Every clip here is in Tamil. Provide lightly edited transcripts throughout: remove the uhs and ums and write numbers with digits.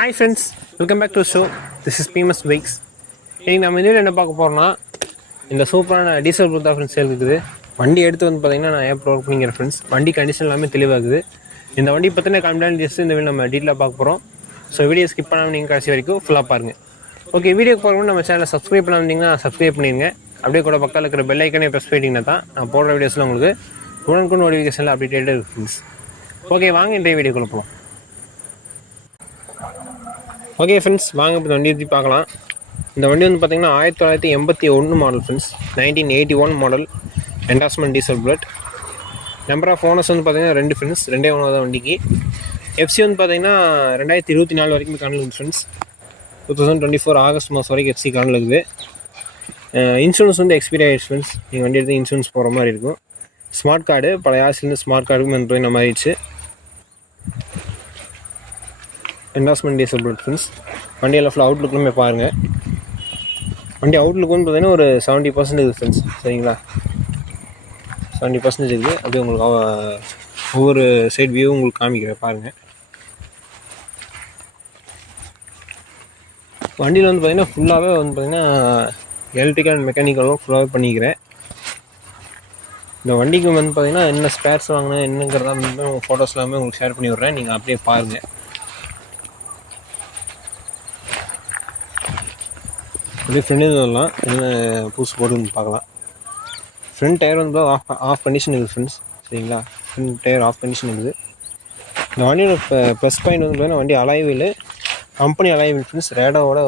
Hi friends, welcome back to show. This is Bheemas bikes. இன்றைக்கி நம்ம இதில் என்ன பார்க்க போகிறோம்னா, இந்த சூப்பரான டீசல் ப்ரூத் தான் ஃப்ரெண்ட்ஸ் சேல் இருக்குது. வண்டி எடுத்து வந்து பார்த்தீங்கன்னா நான் ஏன் ப்ரொவைட் பண்ணிக்கிறேன் ஃப்ரெண்ட்ஸ். வண்டி கண்டிஷன் எல்லாமே தெளிவாகுது. இந்த வண்டி பற்றின கம்ப்ளைண்ட் இந்த வீடியோ நம்ம டீட்டெயிலாக பார்க்க போகிறோம். ஸோ வீடியோ ஸ்கிப் பண்ணாமல் நீங்கள் கடைசி வரைக்கும் ஃபுல்லாக பாருங்கள். ஓகே, வீடியோக்கு பார்க்கணும் நம்ம சேனலை சப்ஸ்கிரைப் பண்ணாமட்டிங்கன்னா சப்ஸ்கிரைப் பண்ணிடுங்க. அப்படியே கூட பக்கத்தில் இருக்கிற பெல் ஐக்கனே ப்ரெஸ் பண்ணிட்டீங்கன்னா தான் நான் போடுற வீடியோஸில் உங்களுக்கு உடனுக்குடன் நோட்டிஃபிகேஷனில் அப்டேட்டடாக இருக்குது ஃப்ரெண்ட்ஸ். ஓகே, வாங்க இன்றைய வீடியோக்குள்ள போகலாம். ஓகே ஃப்ரெண்ட்ஸ், வாங்க இப்போ வண்டி பற்றி பார்க்கலாம். இந்த வண்டி வந்து பார்த்திங்கன்னா 1981 மாடல் ஃப்ரெண்ட்ஸ். 1981 மாடல் என்டாஸ்மெண்ட் diesel Bullet. Number of owners வந்து பார்த்திங்கன்னா 2 ஃப்ரெண்ட்ஸ், 2 ஓனர் தான் வண்டிக்கு. எஃப்சி வந்து பார்த்திங்கன்னா 2024 வரைக்கும் கரண்ட் இருக்குது ஃப்ரெண்ட்ஸ். 2024 ஆகஸ்ட் மாதம் வரைக்கும் எஃப்சி கரண்ட் இருக்குது. இன்சூரன்ஸ் வந்து எக்ஸ்பீரி ஆகிடுச்சு ஃப்ரெண்ட்ஸ். நீங்கள் வண்டி எடுத்து இன்சூரன்ஸ் போகிற மாதிரி இருக்கும். ஸ்மார்ட் கார்டு பழைய ஆசிலேருந்து ஸ்மார்ட் கார்டுக்கும் வந்து நம்ம ஆயிடுச்சு. Endorsement diesel bullet friends. வண்டியெல்லாம் ஃபுல்லாக அவுட்லுக்குமே பாருங்கள். வண்டி அவுட்லுக்கு வந்து பார்த்திங்கன்னா ஒரு 70% இருக்குது ஃப்ரெண்ட்ஸ். சரிங்களா, 70% இருக்குது. அப்படியே உங்களுக்கு ஒவ்வொரு சைட் வியூ உங்களுக்கு காமிக்கிறேன் பாருங்கள். வண்டியில் வந்து பார்த்திங்கன்னா ஃபுல்லாகவே வந்து பார்த்திங்கன்னா எலக்ட்ரிக்கல் அண்ட் மெக்கானிக்கலும் ஃபுல்லாகவே பண்ணிக்கிறேன். இந்த வண்டிக்கு வந்து பார்த்திங்கன்னா என்ன ஸ்பேர்ஸ் வாங்கினேன் என்னங்கிறதா வந்து ஃபோட்டோஸ் எல்லாமே உங்களுக்கு ஷேர் பண்ணி விட்றேன். நீங்கள் அப்படியே பாருங்கள். அப்படியே ஃப்ரெண்டு வரலாம், என்ன புதுசு போட்டு பார்க்கலாம். ஃப்ரண்ட் டயர் வந்து ஆஃப் கண்டிஷன் இருக்குது ஃப்ரெண்ட்ஸ். சரிங்களா, ஃப்ரண்ட் டயர் ஆஃப் கண்டிஷன் இருக்குது. இந்த வண்டியோட ப்ளஸ் பாயிண்ட் வந்து பார்த்தீங்கன்னா வண்டி அலாய்வில் கம்பெனி அலாய்வில் ஃப்ரெண்ட்ஸ். ரேடாவோட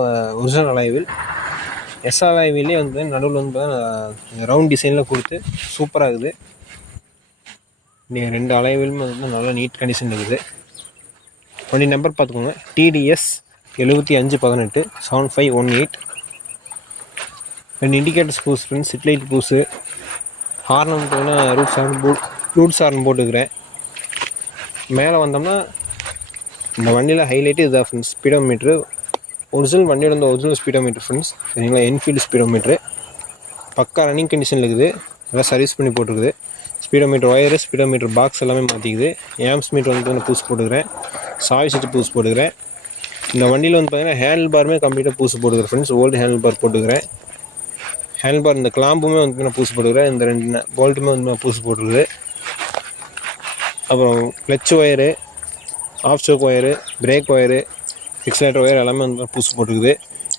ஒரிஜினல் அலாய்வில். எஸ் அலாய்விலே வந்து நடுவில் வந்து பார்த்தீங்கன்னா ரவுண்ட் டிசைனில் கொடுத்து சூப்பராக இருக்குது. நீங்கள் 2 அலாய்விலுமே வந்து நல்லா நீட் கண்டிஷன் இருக்குது. வண்டி நம்பர் பார்த்துக்கோங்க, TDS 7518 7518. 2 இண்டிகேட்டர்ஸ் பூஸ் ஃப்ரெண்ட்ஸ், சிட்லைட் பூஸு. ஹார்ன் வந்து பார்த்தீங்கன்னா ரூட்ஸ் ஹார்ன் போட்டுக்கிறேன். மேலே வந்தோம்னா இந்த வண்டியில் ஹைலைட்டு இதுதான் ஃப்ரெண்ட்ஸ், ஸ்பீடோமீட்ரு. ஒரிஜினல் வண்டியோட வந்து ஒரிஜினல் ஸ்பீடோமீட்ரு ஃப்ரெண்ட்ஸ். சரிங்களா, என்ஃபீல்டு ஸ்பீடோமீட்ரு பக்கா ரன்னிங் கண்டிஷனில் இருக்குது. எல்லாம் சர்வீஸ் பண்ணி போட்டுருக்குது. ஸ்பீடோமீட்டர் ஒயரு, ஸ்பீடோமீட்டர் பாக்ஸ் எல்லாமே மாற்றிக்குது. ஆம்ஸ் மீட்டர் வந்து பூஸ் போட்டுக்கிறேன். சாய் செட்டு பூஸ் போட்டுக்கிறேன். இந்த வண்டியில் வந்து பார்த்தீங்கன்னா ஹேண்டில் பாருமே கம்ப்ளீட்டாக பூஸ் போட்டுக்கிறேன் ஃப்ரெண்ட்ஸ். ஓல்டு ஹேண்டில் பார் போட்டுக்கிறேன். ஹேண்டில் பார் இந்த கிளாம்புமே வந்து நான் பூசி போட்டுக்கிறேன். இந்த 2 போல்ட்டுமே வந்து நான் பூசி போட்டுருக்குது. அப்புறம் கிளச் ஒயரு, ஆஃப் ஸ்டோக் wire, brake wire, accelerator wire எல்லாமே வந்து பூசி போட்டுருக்குது.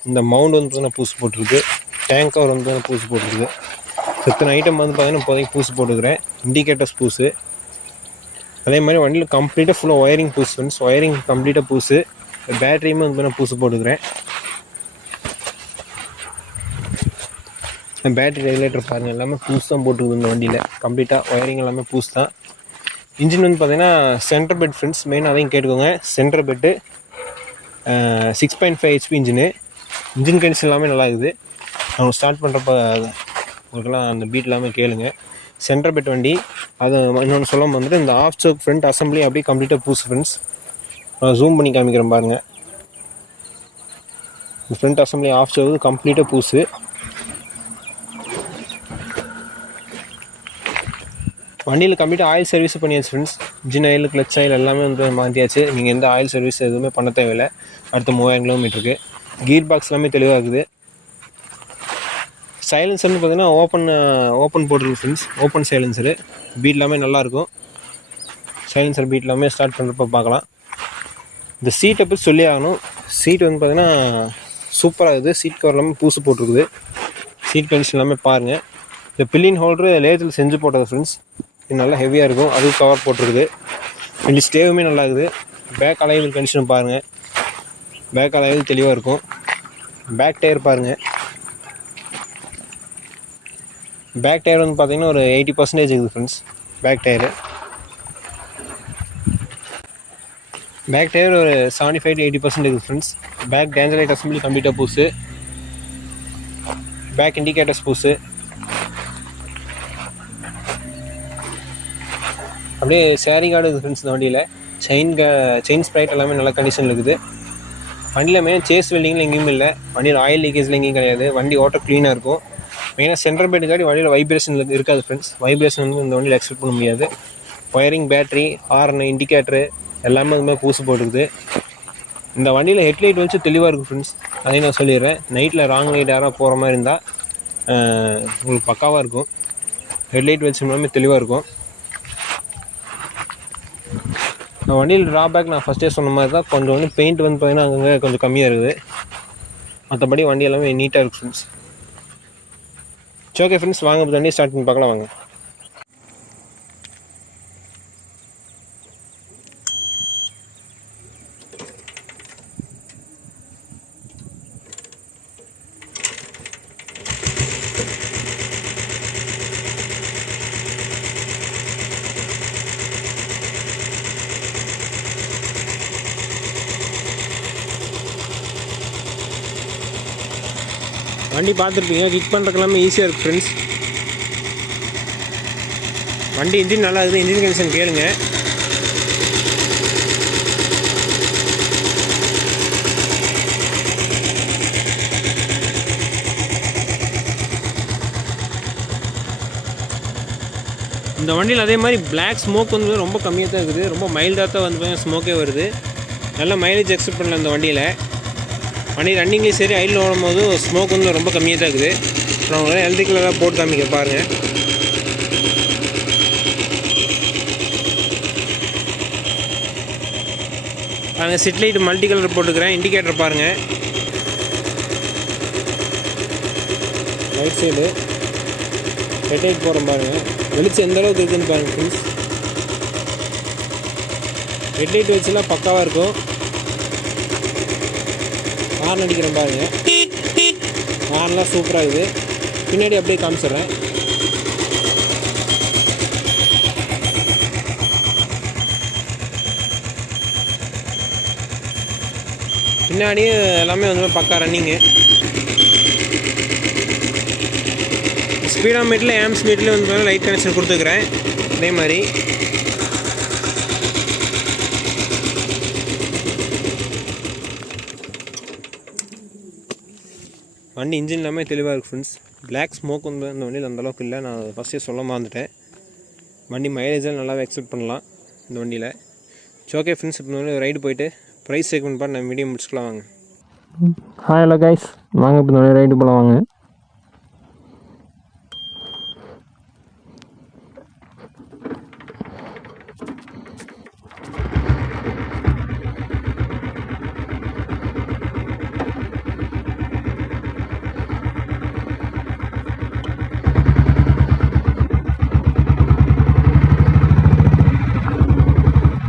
இந்த மவுண்ட் வந்து நான் பூசி போட்டுருக்கு. டேங்க் கவர் வந்து நான் பூசி போட்டுருக்கு. இத்தனை ஐட்டம் வந்து பார்த்தீங்கன்னா இப்போதைக்கு பூசி போட்டுக்கிறேன். இண்டிகேட்டர்ஸ் பூஸு. அதே மாதிரி வண்டியில் கம்ப்ளீட்டாக ஃபுல்லாக ஒயரிங் பூஸ் ஃப்ரெண்ட்ஸ். ஒயரிங் கம்ப்ளீட்டாக பூஸு. பேட்டரியுமே வந்து நான் பூசி போட்டுக்கிறேன். பேட்டரி ரெகுலேட்டர் பாருங்கள், எல்லாமே பூஸ் தான் போட்டுருக்குது இந்த வண்டியில். கம்ப்ளீட்டாக ஒயரிங் எல்லாமே பூஸ் தான். இன்ஜின் வந்து பார்த்திங்கன்னா சென்டர் பெட் ஃப்ரெண்ட்ஸ். மெயின் அதையும் கேட்டுக்கோங்க. Centre bed 6.5 HP engine. Engine condition எல்லாமே நல்லா இருக்குது. அவங்க ஸ்டார்ட் பண்ணுறப்ப உங்களுக்கெல்லாம் அந்த பீட் எல்லாமே கேளுங்க. சென்டர் பெட் வண்டி. அது இன்னொன்று சொல்லாமல் வந்துட்டு இந்த ஆஃப் ஸ்டோக் ஃப்ரண்ட் அசம்பிளி அப்படியே கம்ப்ளீட்டாக பூஸ் ஃப்ரெண்ட்ஸ். நான் ஜூம் பண்ணி காமிக்கிறேன் பாருங்கள். இந்த ஃப்ரண்ட் அசம்பிளி ஆஃப் ஸ்டோக்கு கம்ப்ளீட்டாக பூஸு. வண்டியில் கம்ப்ளீட்டாக ஆயில் சர்வீஸ் பண்ணியாச்சு friends. Engine oil, clutch oil எல்லாமே வந்து மாற்றியாச்சு. நீங்கள் எந்த ஆயில் சர்வீஸ் எதுவுமே பண்ண தேவையில்லை. அடுத்த 3000 கிலோமீட்டருக்கு. கீர் பாக்ஸ் எல்லாமே தெளிவாக இருக்குது. சைலன்சர்னு பார்த்தீங்கன்னா ஓப்பன் போட்டிருக்கு ஃப்ரெண்ட்ஸ். Open silencer. பீட் எல்லாமே நல்லாயிருக்கும். சைலன்சர் பீட் எல்லாமே ஸ்டார்ட் பண்ணுறப்ப பார்க்கலாம். இந்த சீட்டை பற்றி சொல்லி ஆகணும். சீட் வந்து பார்த்திங்கன்னா சூப்பராக இருக்குது. சீட் கவர் எல்லாமே பூசு போட்டிருக்குது. சீட் கண்டிஷன் எல்லாமே பாருங்கள். இந்த பில்லின் ஹோல்டரு லேத்தில் செஞ்சு போட்டது ஃப்ரெண்ட்ஸ். இது நல்லா ஹெவியாக இருக்கும். அதுவும் கவர் போட்டிருக்குது. வண்டி ஸ்டேவுமே நல்லா இருக்குது. பேக் அலைவில் கண்டிஷன் பாருங்கள். பேக் அலைவில் தெளிவாக இருக்கும். பேக் டயர் பாருங்கள். பேக் டயர் வந்து பார்த்திங்கன்னா ஒரு 80% இருக்குது ஃப்ரெண்ட்ஸ். பேக் டயரு ஒரு 75 to 80% இருக்குது friends. Back danger light assembly கம்ப்ளீட்டாக பூஸு. Back indicators பூஸு. அப்படியே ஷேரிங் கார்டு இருக்குது ஃப்ரெண்ட்ஸ். இந்த வண்டியில் செயின் ஸ்ப்ரைட் எல்லாமே நல்ல கண்டிஷனில் இருக்குது. வண்டியில் மெயின் சேஸ் வெல்டிங்கில் எங்கேயும் இல்லை. வண்டியில் ஆயில் லீக்கேஜில் எங்கேயும் கிடையாது. வண்டி ஓட்டர் க்ளீனாக இருக்கும். மெயினாக சென்டர் பெட்டுக்காடி வண்டியில் வைப்ரேஷன் இருக்காது ஃப்ரெண்ட்ஸ். வைப்ரேஷன் வந்து இந்த வண்டியில் எக்ஸ்பெக்ட் பண்ண முடியாது. ஒயரிங், பேட்ரி, ஹார்ன், இண்டிகேட்டரு எல்லாமே அதுமாதிரி பூசு போட்டுக்குது. இந்த வண்டியில் ஹெட்லைட் வச்சு தெளிவாக இருக்குது ஃப்ரெண்ட்ஸ். அதையும் நான் சொல்லிடுறேன். நைட்டில் ராங் லைட் யாராவது போகிற மாதிரி இருந்தால் உங்களுக்கு பக்காவாக இருக்கும். ஹெட்லைட் வச்சோம்னாலுமே தெளிவாக இருக்கும். நான் வண்டியில் ட்ராபேக் நான் ஃபஸ்ட்டே சொன்ன மாதிரி தான், கொஞ்சம் வந்து பெயிண்ட் வந்து பார்த்தீங்கன்னா அங்கங்கே கொஞ்சம் கம்மியாக இருக்குது. மற்றபடி வண்டி எல்லாமே நீட்டாக இருக்குது ஃப்ரெண்ட்ஸ். ஓகே ஃப்ரெண்ட்ஸ், வாங்க இப்போ வண்டியை ஸ்டார்ட் பண்ணி பார்க்கலாம் வாங்க. வண்டி பார்த்துருப்பீங்க, கிக் பண்ணுறதுக்கு எல்லாமே ஈஸியாக இருக்குது ஃப்ரெண்ட்ஸ். வண்டி இன்ஜின் நல்லா இருக்குது. இன்ஜின் கண்டிஷன் கேளுங்க. இந்த வண்டியில் அதே மாதிரி பிளாக் ஸ்மோக் வந்து ரொம்ப கம்மியாக தான் இருக்குது. ரொம்ப மைல்டாக தான் வந்து ஸ்மோக்கே வருது. நல்ல மைலேஜ் எக்ஸ்பெக்ட் பண்ணல இந்த வண்டியில். வண்டி ரன்னிங்லேயும் சரி, ஐடில் ஓடும் போது ஸ்மோக் வந்து ரொம்ப கம்மியாக தான் இருக்குது. நான் உங்களால் எலக்ட்ரிக்கலாக போட்டு காமிக்க பாருங்கள். பாருங்கள், சிட் லைட் மல்டி கலர் போட்டுக்கிறேன். இண்டிகேட்டர் பாருங்கள். ரைட் சைடு ஹெட்லைட் போகிறோம் பாருங்கள். வெளிச்சம் எந்த அளவுக்கு இருக்குதுன்னு பாருங்கள் ஃப்ரெண்ட்ஸ். ஹெட்லைட் வச்சுலாம் பக்காவாக இருக்கும். ஹார்ன் அடிக்கிறேன் பாருங்கள். ஹார்ன்லாம் சூப்பராக இருக்குது. பின்னாடி அப்படியே காமிச்சிட்றேன். பின்னாடியும் எல்லாமே வந்து பக்கா ரன்னிங்கு. ஸ்பீடா மீட்டரில் ஆம்ஸ் மீட்டரில் வந்து லைட் கனெக்ஷன் கொடுத்துக்கிறேன். அதே மாதிரி வண்டி இன்ஜின் எல்லாமே தெளிவாக இருக்குது ஃப்ரெண்ட்ஸ். பிளாக் ஸ்மோக் வந்து அந்த வண்டியில் அந்தளவுக்கு இல்லை. நான் ஃபஸ்ட்டே சொல்ல மறந்துட்டேன். வண்டி மைலேஜாக நல்லாவே எக்ஸ்பெக்ட் பண்ணலாம் இந்த வண்டியில். ஓகே ஃப்ரெண்ட்ஸ், இப்போ வந்து ரைடு போயிட்டு ப்ரைஸ் செக்மெண்ட் பார்த்து நான் வீடியோ முடிச்சுக்கலாம் வாங்க. ஹாய் ஹலோ கைஸ், வாங்க இப்போ இந்த ரைடு போகலாம் வாங்க.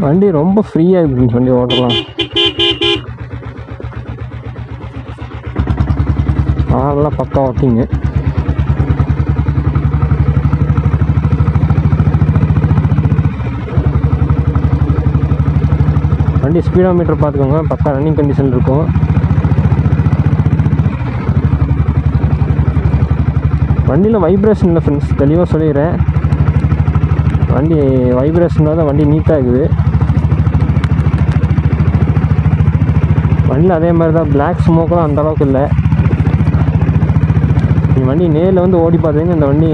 வண்டி ரொம்ப ஃப்ரீயாக இருக்குதுன்னு சொல்லி ஓட்டலாம். அதெல்லாம் பக்கா ஓட்டிங்க. வண்டி ஸ்பீடா மீட்டர் பார்த்துக்கோங்க, பக்கா ரன்னிங் கண்டிஷன் இருக்கும். வண்டியில் வைப்ரேஷன் இல்லை ஃப்ரெண்ட்ஸ், தெளிவாக சொல்லிடுறேன். வண்டி வைப்ரேஷனாக தான் வண்டி நீட்டாக இருக்குது. வண்டியில் அதே மாதிரி தான் பிளாக் ஸ்மோக்கெலாம் அந்தளவுக்கு இல்லை. நீங்கள் வண்டி நேரில் வந்து ஓடி பார்த்தீங்கன்னா இந்த வண்டி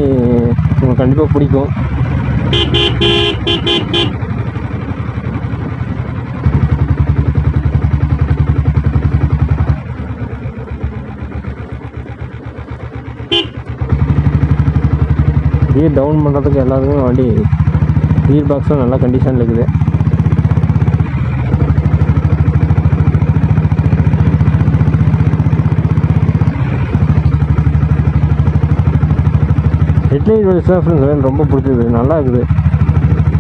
உங்களுக்கு கண்டிப்பாக பிடிக்கும். கியர் டவுன் பண்ணுறதுக்கு எல்லாத்துக்குமே வண்டி கியர் பாக்ஸும் நல்ல கண்டிஷனில் இருக்குது. ஹெட்லைட் விசிபிலிட்டி ரொம்ப பிடிச்சது, நல்லா இருக்குது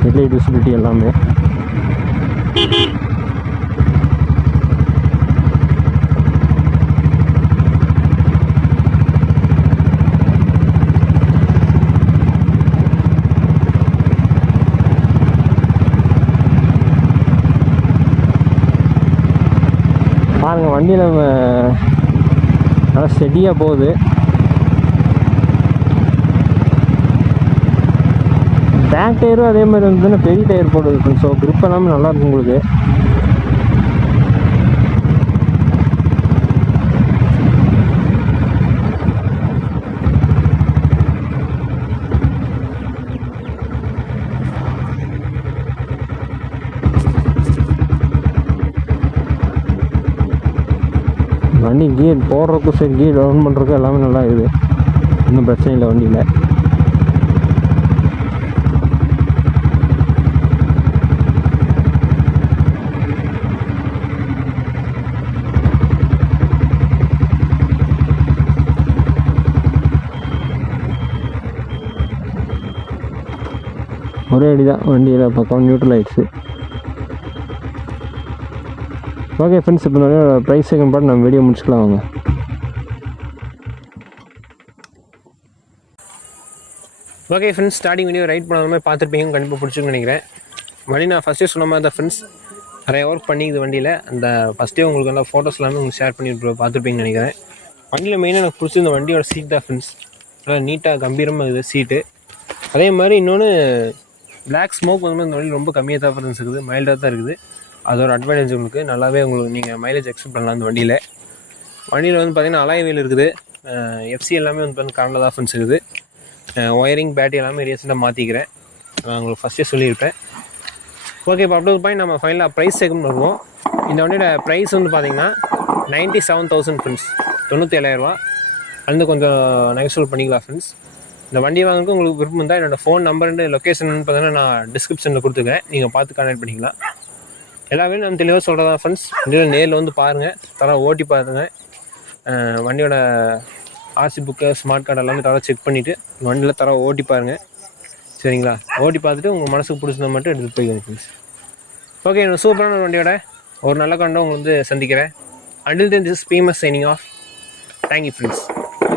ஹெட்லைட் விசிபிலிட்டி எல்லாமே. பாருங்கள் வண்டியில் நல்லா ஸ்டெடியாக போகுது. பேக் டயரும் அதே மாதிரி வந்து பெரிய டயர் போடுது. ஸோ க்ரிப் எல்லாமே நல்லாயிருக்கும் உங்களுக்கு. வண்டி கியர் போடுறதுக்கும் சரி கியர் டவுன் பண்ணுறதுக்கும் எல்லாமே நல்லா இருக்குது, ஒன்றும் பிரச்சனை இல்லை வண்டியில். ஒரே அடி தான் வண்டியில் பக்கம் நியூட்ரல் ஆகிடுச்சு. ஓகே ஃப்ரெண்ட்ஸ், இப்போ நிறைய ப்ரைஸ் செகண்ட் பார்த்து நம்ம வீடியோ முடிச்சுக்கலாம் வாங்க. Okay friends, starting video right பண்ணாத மாதிரி பார்த்துருப்பீங்க, கண்டிப்பாக பிடிச்சிருக்குன்னு நினைக்கிறேன். வண்டி நான் ஃபஸ்ட்டே சொன்ன மாதிரி தான் ஃப்ரெண்ட்ஸ், நிறைய ஒர்க் பண்ணிக்குது வண்டியில். அந்த ஃபஸ்ட்டே உங்களுக்கு நல்லா ஃபோட்டோஸ் எல்லாமே உங்களுக்கு ஷேர் பண்ணி பார்த்துருப்பீங்கன்னு நினைக்கிறேன். வண்டியில் மெயினாக எனக்கு பிடிச்ச வண்டியோட சீட் தான் ஃப்ரெண்ட்ஸ், நல்லா நீட்டாக கம்பீரமாக இருக்குது சீட்டு. அதே மாதிரி இன்னொன்று பிளாக் ஸ்மோக் வந்து இந்த வண்டி ரொம்ப கம்மியாக தான் ஃப்ரெண்ட்ஸ் இருக்குது, மைல்டாக தான் இருக்குது. அது ஒரு அட்வான்டேஜ் உங்களுக்கு, நல்லாவே உங்களுக்கு நீங்கள் மைலேஜ் எக்ஸ்பெக்ட் பண்ணலாம் அந்த வண்டியில். வண்டியில் வந்து பார்த்திங்கன்னா அலாய் வீல் இருக்குது, எஃப்சி எல்லாமே வந்து பார்த்தீங்கன்னா கரண்டில் தான் ஃப்ரெண்ட்ஸ் இருக்குது. ஒயரிங் பேட்டரி எல்லாமே ரீசெண்டாக மாற்றிக்கிறேன், நான் உங்களுக்கு ஃபஸ்ட்டே சொல்லியிருப்பேன். ஓகே, இப்போ அப்படி ஒரு பாயிண்ட் நம்ம ஃபைனலாக ப்ரைஸ் செகண்ட் வருவோம். இந்த வண்டியோட ப்ரைஸ் வந்து பார்த்திங்கன்னா 97,000 ஃப்ரெண்ட்ஸ், 97,000 வந்து கொஞ்சம் நெகோஷியபிள் பண்ணிக்கலாம் ஃப்ரெண்ட்ஸ். இந்த வண்டி வாங்குறதுக்கு உங்களுக்கு விருப்பம் தான், என்னோடய ஃபோன் நம்பர் லொக்கேஷன் பார்த்தீங்கன்னா நான் டிஸ்கிரிப்ஷனில் கொடுத்துருக்கேன், நீங்கள் பார்த்து கான்டாக்ட் பண்ணிக்கலாம். எல்லாமே நம்ம தெளிவாக சொல்கிறதா ஃப்ரெண்ட்ஸ், வண்டியில் நேரில் வந்து பாருங்கள், தர ஓட்டி பாருங்க, வண்டியோட ஆர்சி புக்கு ஸ்மார்ட் கார்டு எல்லாமே தர செக் பண்ணிவிட்டு வண்டியில் தர ஓட்டி பாருங்கள், சரிங்களா? ஓட்டி பார்த்துட்டு உங்கள் மனசுக்கு பிடிச்சதை மட்டும் எடுத்துகிட்டு போய்க்கணும் ஃப்ரெண்ட்ஸ். ஓகே, சூப்பரான ஒரு வண்டியோட ஒரு நல்ல கண்டை உங்களுக்கு வந்து சந்திக்கிறேன். Until then, this is PMS signing off. Thank you friends.